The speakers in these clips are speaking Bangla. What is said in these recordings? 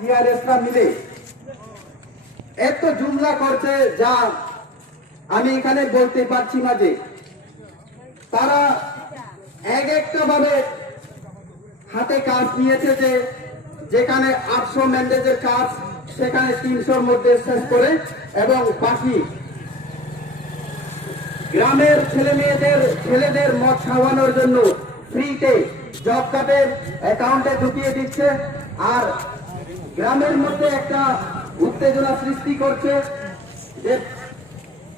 জিআরএসরা মিলে এত জুমলা করছে যা আমি এখানে বলতে পারছি না। যে তারা এক একটা ভাবে হাতে কাজ নিয়েছে, যে যেখানে 800 ম্যান্ডেজের কাজ সেখানে 300-র মধ্যে শেষ করে, এবং বাকি গ্রামের ছেলেদের মদ খাওয়ানোর জন্য ফ্রিতে জব কার্ডের অ্যাকাউন্টে ঢুকিয়ে দিচ্ছে। আর গ্রামের মধ্যে একটা উত্তেজনা সৃষ্টি করছে যে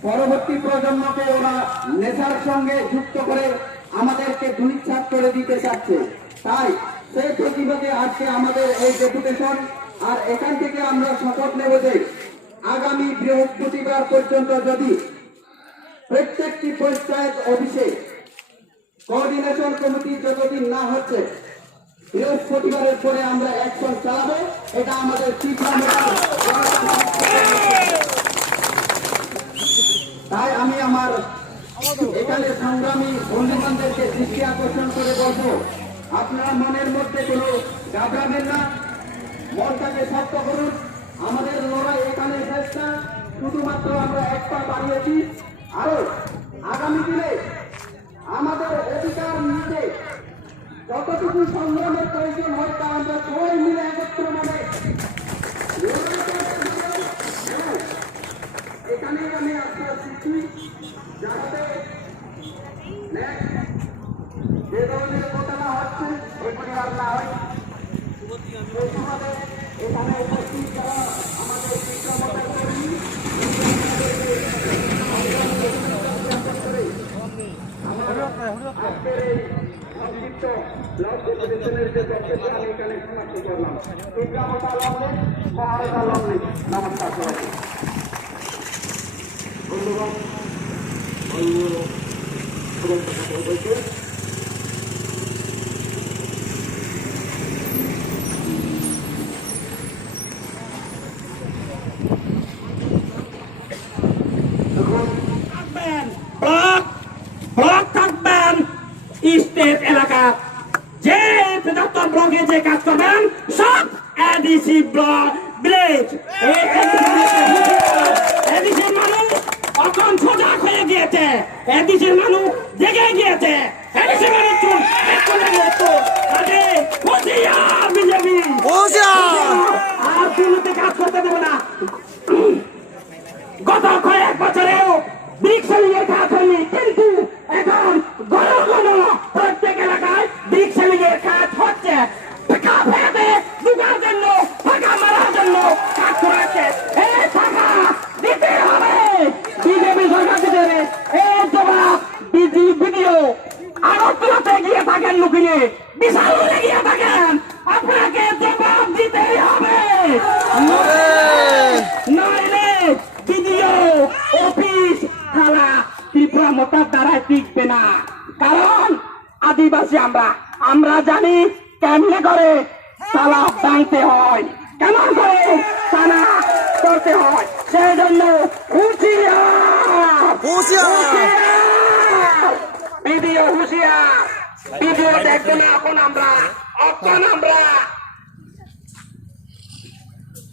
পরবর্তী প্রজন্মকে ওরা নেশার সঙ্গে যুক্ত করে আমাদেরকে দুনিচ্ছাদ করে দিতে চাচ্ছে। তাই সেই প্রতিবাদে আজকে আমাদের এই ডেপুটেশন। আর এখান থেকে আমরা শপথ নেব যে আগামী বৃহস্পতিবার পর্যন্ত যদি প্রত্যেকটি পঞ্চায়েত অফিসে কোঅর্ডিনেশন কমিটি যতদিন না হচ্ছে, বৃহস্পতিবারের পরে আমরা অ্যাকশন চালাবো। এটা আমাদের তাই আমি আমার এখানে সংগ্রামী বন্ধুবান্ধবদেরকে দৃষ্টি আকর্ষণ করে বলবো, আপনারা মনের মধ্যে কোনো ঘাবড়াবেন না, মনটাকে শক্ত করুন। আমাদের লড়াই এখানে শেষ না, শুধুমাত্র আমরা এক পা বাড়িয়েছি। আরো আগামী দিনে আমাদের অধিকার নিতে যতটুকু সংগ্রামের প্রয়োজন হয় তা আমরা সবাই মিলে একত্র মানে এখানেই আমি আজকে আসছি, যাতে যে ধরনের ঘটনা হচ্ছে এগুলি আর না হয়। এখানে উপস্থিত যারা আমাদের শিক্ষামতের কর্মী, আজকের এই সংক্ষিপ্ত ব্লক ডেপুটেশনের যে বক্তব্য আমি এখানে সমাপ্ত করলাম। নমস্কার সবাইকে। ধন্যবাদ। ব্লক থাকবেন স্টেট এলাকা, যে যত ব্লকে যে কাজ করবেন সব এডিসি ব্লক ভিলেজ। এডিসির মানুষ এখন সজাগ হয়ে গিয়েছে, এডিসির মানুষ জেগে গিয়েছে, এডিসির মানুষ বিজেপি আর দিল্লিতে কাজ করতে দেবে না। গত কয়েক বছরেও ব্রিক্স লিগের কাজ হয়নি, কিন্তু এখন ঘন ঘন প্রত্যেক এলাকায় ব্রিক্স লিগের কাজ হচ্ছে। টাকা ফেলে ঢুকার জন্য, টাকা মারার জন্য কাজ করাচ্ছে। এই টাকা দিতে হবে, বিজেপি সরকার দিতে হবে। এই জবাব ভিডিও আগরতলাতে গিয়ে থাকেন, লুকিয়ে বিশাল গিয়ে থাকেন, আপনাকে জবাব দিতেই হবে। নইলে ভিডিও অফিস থানা ত্রিপুরা মোটার দ্বারা টিকবে না। কারণ আদিবাসী আমরা জানি কেমনে করে তালা ভাঙতে হয়, কেমন করে থানা করতে হয়। সেই জন্য ভিডিও হুঁশিয়ার, ভিডিও দেখবো না এখন আমরা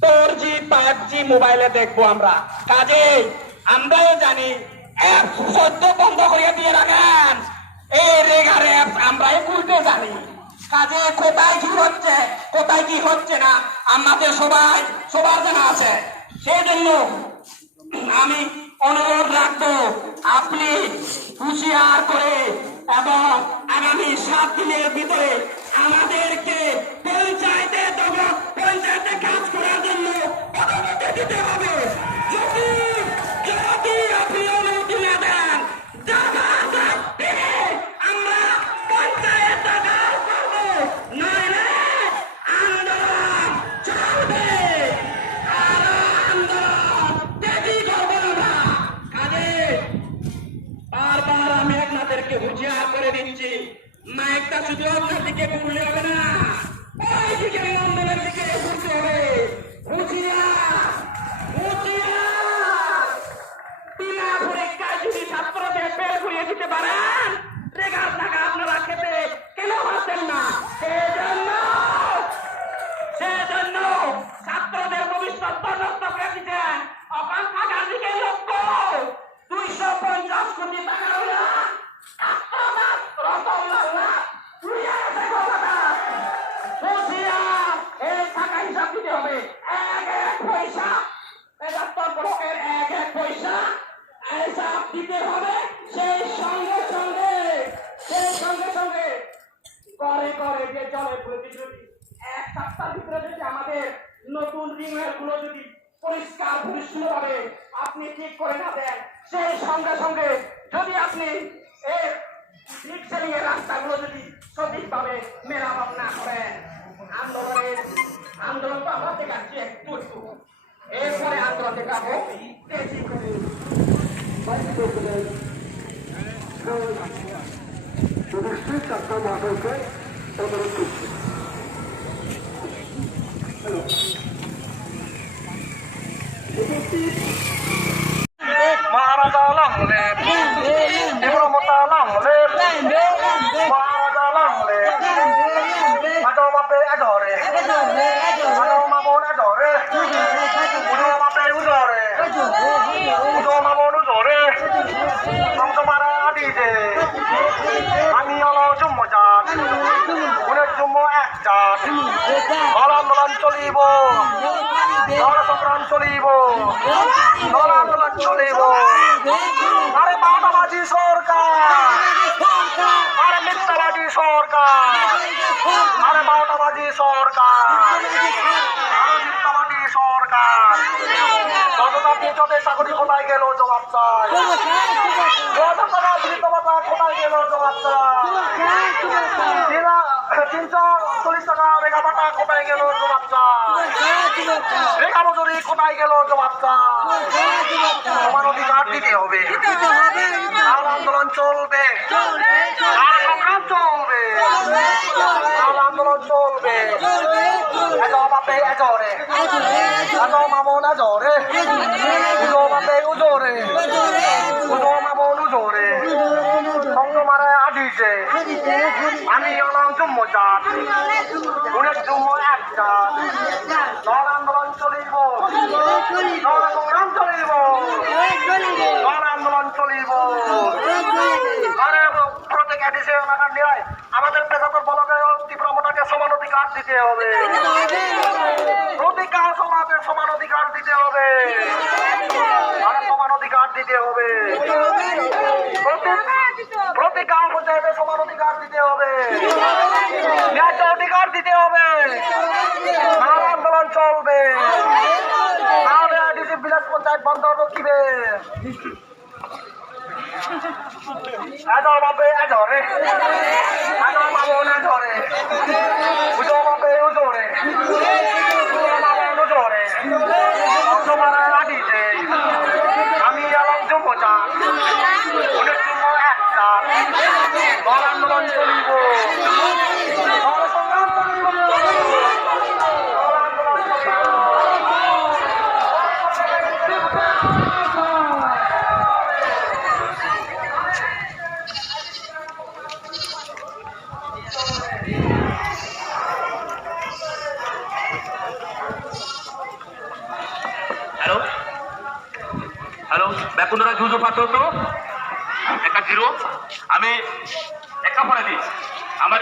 4G 5G মোবাইলে দেখবো আমরা। কাজে আমরাও জানি অ্যাপ সদ্য বন্ধ করিয়ে দিয়ে রাখেন, এই রেগার অ্যাপ আমরাই খুলতে জানি। কাজে কোথায় কি হচ্ছে কোথায় কি হচ্ছে না আমাদের সবার জানা আছে। সেই জন্য আমি অনুরোধ রাখবো, আপনি হুঁশিয়ার করে এবং আগামী 7 দিনের ভিতরে আমাদেরকে পঞ্চায়েতে কাজ করার জন্য অনুমতি দিতে হবে। যদি আপনি অনুমতি না দেন, আমরা পঞ্চায়েতে কাজ করবো, নইলে আন্দোলন চলবে। বারবার আমি আপনাদেরকে হুঁশিয়ার করে দিচ্ছি, মাইকটা শুধু আপনার দিকে ঘুরলে হবে না, ওই দিকে আন্দোলনের দিকে আমাদের নতুন রিংওয়েল গুলো যদি পরিষ্কার পরিচ্ছন্নভাবে আপনি ঠিক করে না দেন, সেই সঙ্গে সঙ্গে যদি আপনি এই রিক্সেলিং এর রাস্তাগুলো যদি সঠিকভাবে মেরামত না করেন, আন্দোলন তো আমরা দেখাচ্ছি একটু একটু, এরপরে আন্দোলন দেখাবো তেজি করে। Vice President, যুধিষ্ঠির চাকমা মহাশয়কে অনুরোধ করছি। মহারাজা লাঙ্গলে তীব্রমতা লাঙ্গলে মহারাজা লাঙ্গলে আজো বাপে আজরে আজো মামন আজরে উজো বাপে উজরে উজো মামন উজরে সংসমারা আদিজে আমি হলো জুম্ম জাত উনের জুম্ম এক জাত দল আন্দোলন চলিব দল সংগ্রাম চলিব দল আন্দোলন চলিব আরে বাবাবাজি সরকার আরে মিথ্যাবাজি সরকার আরে বাবাবাজি সরকার আরে মিথ্যাবাজি সরকার গতকালকে চোদ্দ চাকরি কোথায় গেল জবাব চাই গতকাল বৃদ্ধতা কোথায় গেল জবাব চাই 340 টাকা রেখা পাটা কোথায় গেল জবাব চাই রেখা মজুরি কোথায় গেল জবাব চাই সমান অধিকার দিতে হবে আর আন্দোলন চলবে আর সংগ্রাম চলবে আর আন্দোলন চলবে এজো বাপে এজরে এজো মামন এজরে উজো বাপে উজরে উজো মামন উজরে সংগমারে আদিছে আমি হলাম জুম্ম জাত উনের জুম্ম এক জাত দল আন্দোলন চলিব দল সংগ্রাম চলিব দল আন্দোলন চলিব আরে প্রত্যেক এডিসে এলাকার নিয়ে আমাদের পেশাদার বলকে তীব্রমতাকে সমান অধিকার দিতে হবে প্রতিকা সমাজের সমান অধিকার দিতে হবে আরে সমান অধিকার দিতে হবে প্রতি গাঁও পঞ্চায়েতে সমান অধিকার দিতে হবে ন্যায্য অধিকার দিতে হবে নাহলে আন্দোলন চলবে নাহলে আইডিসি ভিলেজ পঞ্চায়েত বন্ধ রকিবে এজো বাপে এজরে এজো মামন এজরে উজো বাপে উজরে উজো মামন উজরে অংশমারা আদিতে আমি এলাম জুম্ম জাত উনের জুম্ম এক জাত দল আন্দোলন চলিব দল সংগ্রাম চলিব দল আন্দোলন চলিব হ্যালো হ্যালো ব্যাকুন্দরা জুজু পাত্র তো একটা জিরো আমি একা পড়ে দিই আমার